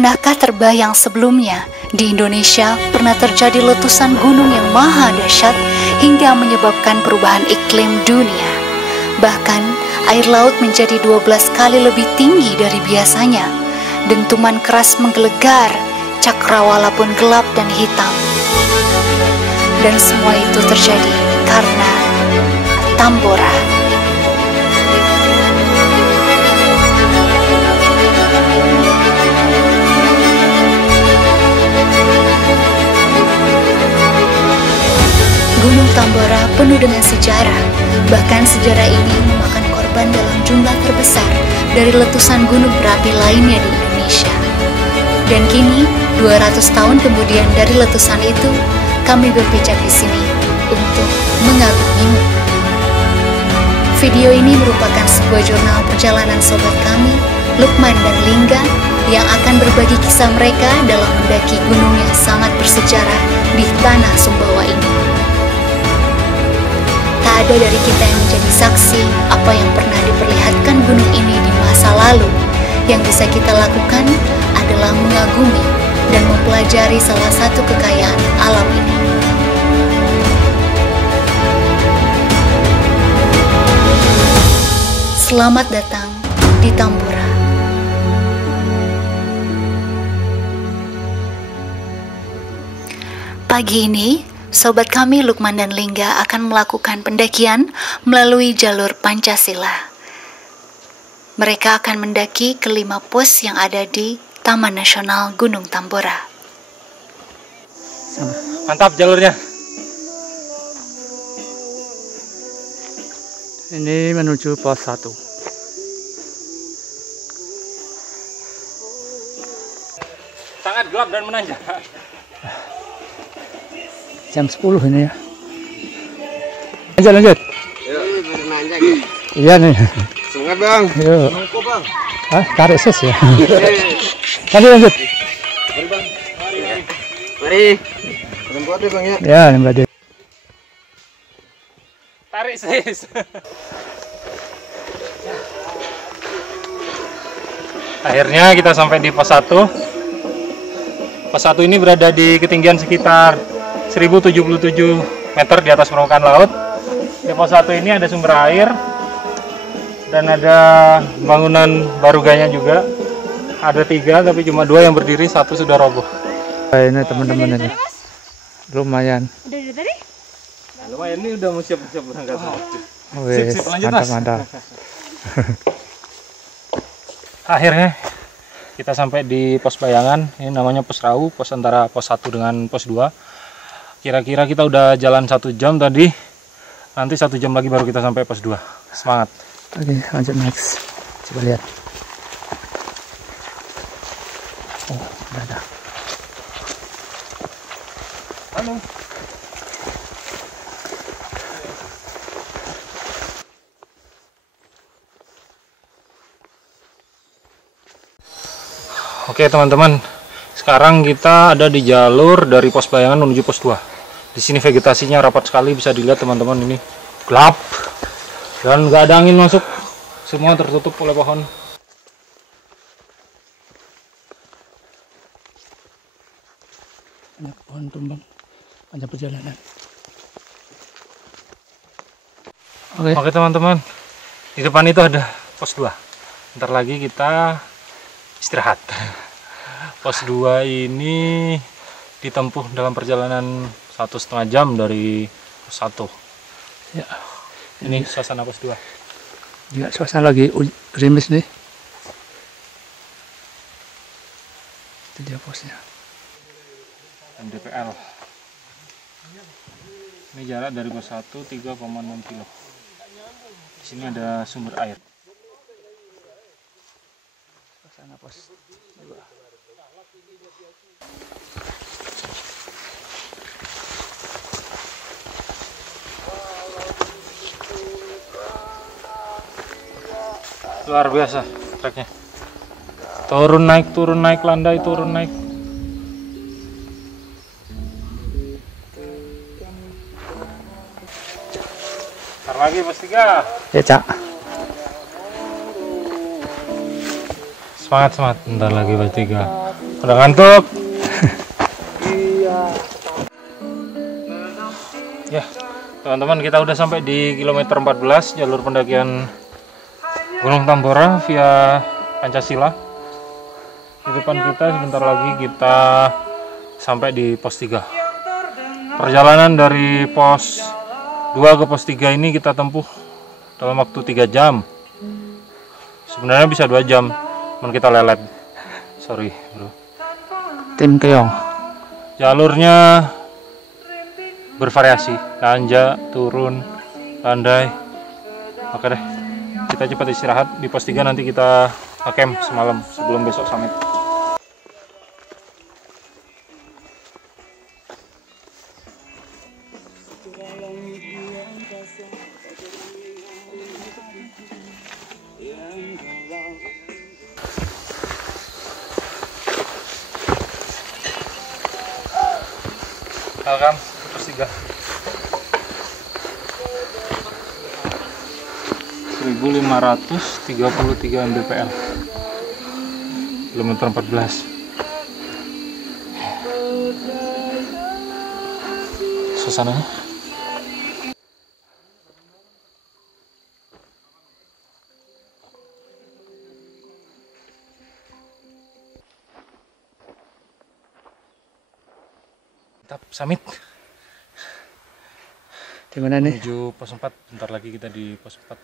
Pernahkah terbayang sebelumnya di Indonesia pernah terjadi letusan gunung yang maha dahsyat hingga menyebabkan perubahan iklim dunia? Bahkan air laut menjadi 12 kali lebih tinggi dari biasanya. Dentuman keras menggelegar, cakrawala pun gelap dan hitam. Dan semua itu terjadi karena Tambora. Gunung Tambora penuh dengan sejarah, bahkan sejarah ini memakan korban dalam jumlah terbesar dari letusan gunung berapi lainnya di Indonesia. Dan kini, 200 tahun kemudian dari letusan itu, kami berpijak di sini untuk mengagumimu. Video ini merupakan sebuah jurnal perjalanan sobat kami, Lukman dan Lingga, yang akan berbagi kisah mereka dalam mendaki gunung yang sangat bersejarah di tanah Sumbawa ini. Tak ada dari kita yang menjadi saksi apa yang pernah diperlihatkan gunung ini di masa lalu. Yang bisa kita lakukan adalah mengagumi dan mempelajari salah satu kekayaan alam ini. Selamat datang di Tambora. Pagi ini, sobat kami Lukman dan Lingga akan melakukan pendakian melalui jalur Pancasila. Mereka akan mendaki ke 5 pos yang ada di Taman Nasional Gunung Tambora. Mantap jalurnya. Ini menuju pos 1. Sangat gelap dan menanjak. Jam 10 ini ya. Lanjut. Iya nih. Semangat bang. Yuk. Nunggu bang. Tarik sis ya. Lanjut. Mari bang. Mari. Kuat ya bang ya. Ya, ini Tarik sis. Akhirnya kita sampai di pos 1. Pos 1 ini berada di ketinggian sekitar 1077 meter di atas permukaan laut. Di pos 1 ini ada sumber air dan ada bangunan baruganya juga. Ada 3 tapi cuma 2 yang berdiri, 1 sudah roboh. Ini teman-teman ini. Lumayan. Udah dari tadi? Nah, lumayan, ini udah mau siap-siap berangkat. Wih, Sip, lanjut mas. mantap. Akhirnya kita sampai di pos bayangan. Ini namanya pos Rawu, pos antara pos 1 dengan pos 2. Kira-kira kita udah jalan 1 jam tadi. Nanti 1 jam lagi baru kita sampai pos 2. Semangat. Oke, lanjut next. Coba lihat. Oh, ada. Halo. Oke teman-teman, sekarang kita ada di jalur dari pos bayangan menuju pos 2. Di sini vegetasinya rapat sekali, bisa dilihat teman-teman, ini gelap dan nggak ada angin masuk, semua tertutup oleh pohon. Banyak pohon tumbang, panjang perjalanan. Oke teman-teman, di depan itu ada pos 2. Ntar lagi kita istirahat. Pos 2 ini ditempuh dalam perjalanan 1,5 jam dari pos 1. Ya. Ini suasana pos 2. Ya, suasana lagi gerimis nih. Itu dia posnya. MDPL. Ini jarak dari pos 1 3,6 kilo. Di sini ada sumber air. Suasana pos 2. Luar biasa treknya. Turun naik, landai, turun naik. Ntar lagi pos 3. Ya, Cak. Semangat, bentar lagi pos 3. Udah ngantuk? Ya, teman-teman, kita udah sampai di kilometer 14 jalur pendakian Gunung Tambora via Pancasila. Di depan kita sebentar lagi kita sampai di pos 3. Perjalanan dari pos 2 ke pos 3 ini kita tempuh dalam waktu 3 jam. Sebenarnya bisa 2 jam, cuman kita lelet. Sorry, bro. Tim keong. Jalurnya bervariasi, nanjak, turun, landai. Oke deh, kita cepat istirahat di pos 3, nanti kita camp semalam sebelum besok summit. Welcome ke pos 3. 1533 mdpl, kilometer 14. Suasananya mantap. Summit Di mana nih? menuju pos 4. Bentar lagi kita di pos 4,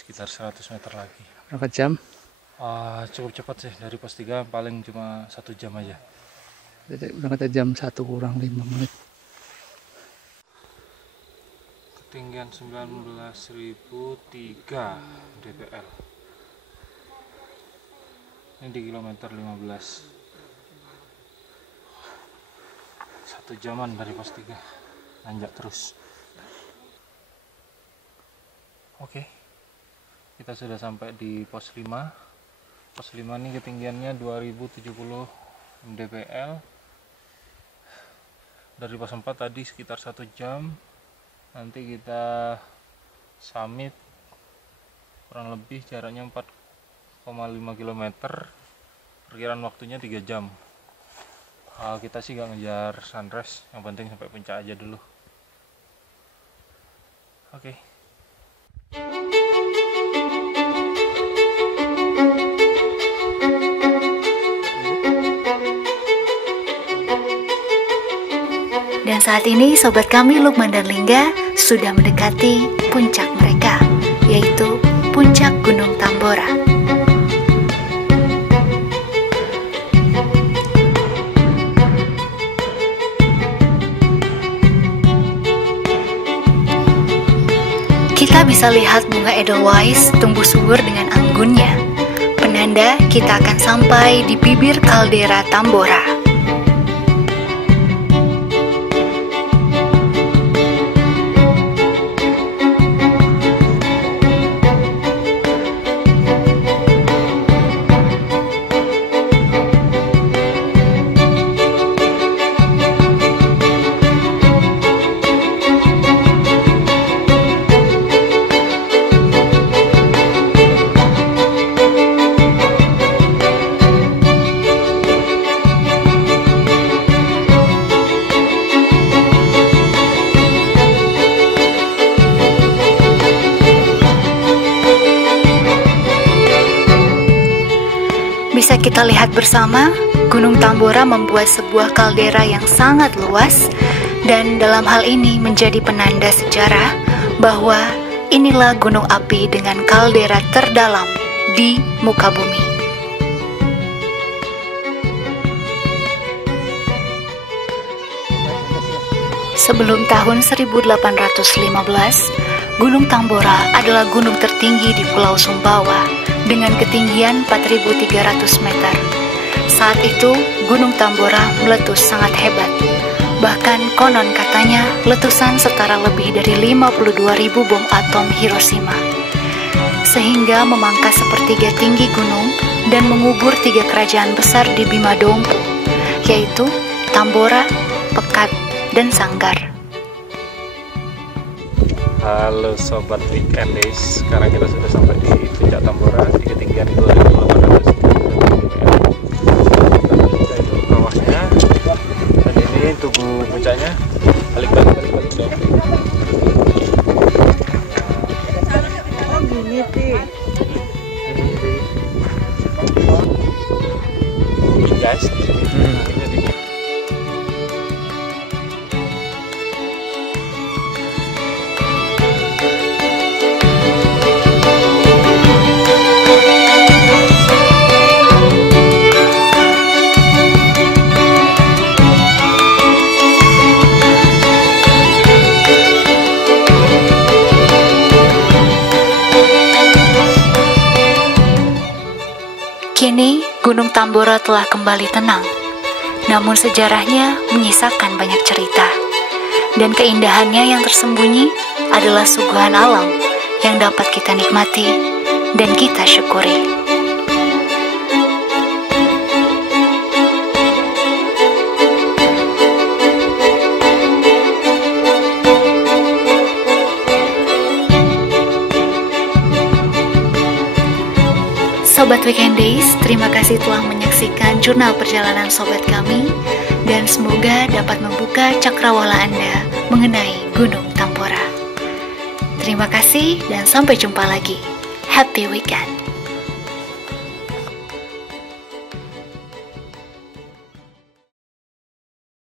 sekitar 100 meter lagi. Berapa jam? Cukup cepat sih, dari pos 3 paling cuma 1 jam aja. Berangkat jam 1 kurang 5 menit. Ketinggian 19.003 mdpl. Ini di kilometer 15. 1 jaman dari pos 3, nanjak terus. Oke, kita sudah sampai di pos 5. Pos 5 ini ketinggiannya 2070 mdpl. Dari pos 4 tadi sekitar 1 jam. Nanti kita summit kurang lebih jaraknya 4,5 km. Perkiraan waktunya 3 jam. Kita sih gak ngejar sunrise, yang penting sampai puncak aja dulu. Oke. Dan saat ini sobat kami Lukman dan Lingga sudah mendekati puncak mereka, yaitu puncak Gunung Tambora. Kita bisa lihat bunga Edelweiss tumbuh subur dengan anggunnya, penanda kita akan sampai di bibir kaldera Tambora. Bisa kita lihat bersama, Gunung Tambora membuat sebuah kaldera yang sangat luas dan dalam hal ini menjadi penanda sejarah bahwa inilah gunung api dengan kaldera terdalam di muka bumi. Sebelum tahun 1815, Gunung Tambora adalah gunung tertinggi di Pulau Sumbawa dengan ketinggian 4.300 meter. Saat itu, Gunung Tambora meletus sangat hebat. Bahkan konon katanya letusan setara lebih dari 52.000 bom atom Hiroshima. Sehingga memangkas sepertiga tinggi gunung dan mengubur 3 kerajaan besar di Bima Dompu, yaitu Tambora, Pekat, dan Sanggar. Halo Sobat Weekend Days, sekarang kita sudah sampai di puncak Tambora di ketinggian 2800 mdpl. Kita itu puncaknya. Balik dong. Oh gini sih. Ini guys. Kini Gunung Tambora telah kembali tenang, namun sejarahnya menyisakan banyak cerita. Dan keindahannya yang tersembunyi adalah suguhan alam yang dapat kita nikmati dan kita syukuri. Sobat Weekend Days, terima kasih telah menyaksikan jurnal perjalanan sobat kami dan semoga dapat membuka cakrawala Anda mengenai Gunung Tambora. Terima kasih dan sampai jumpa lagi. Happy Weekend!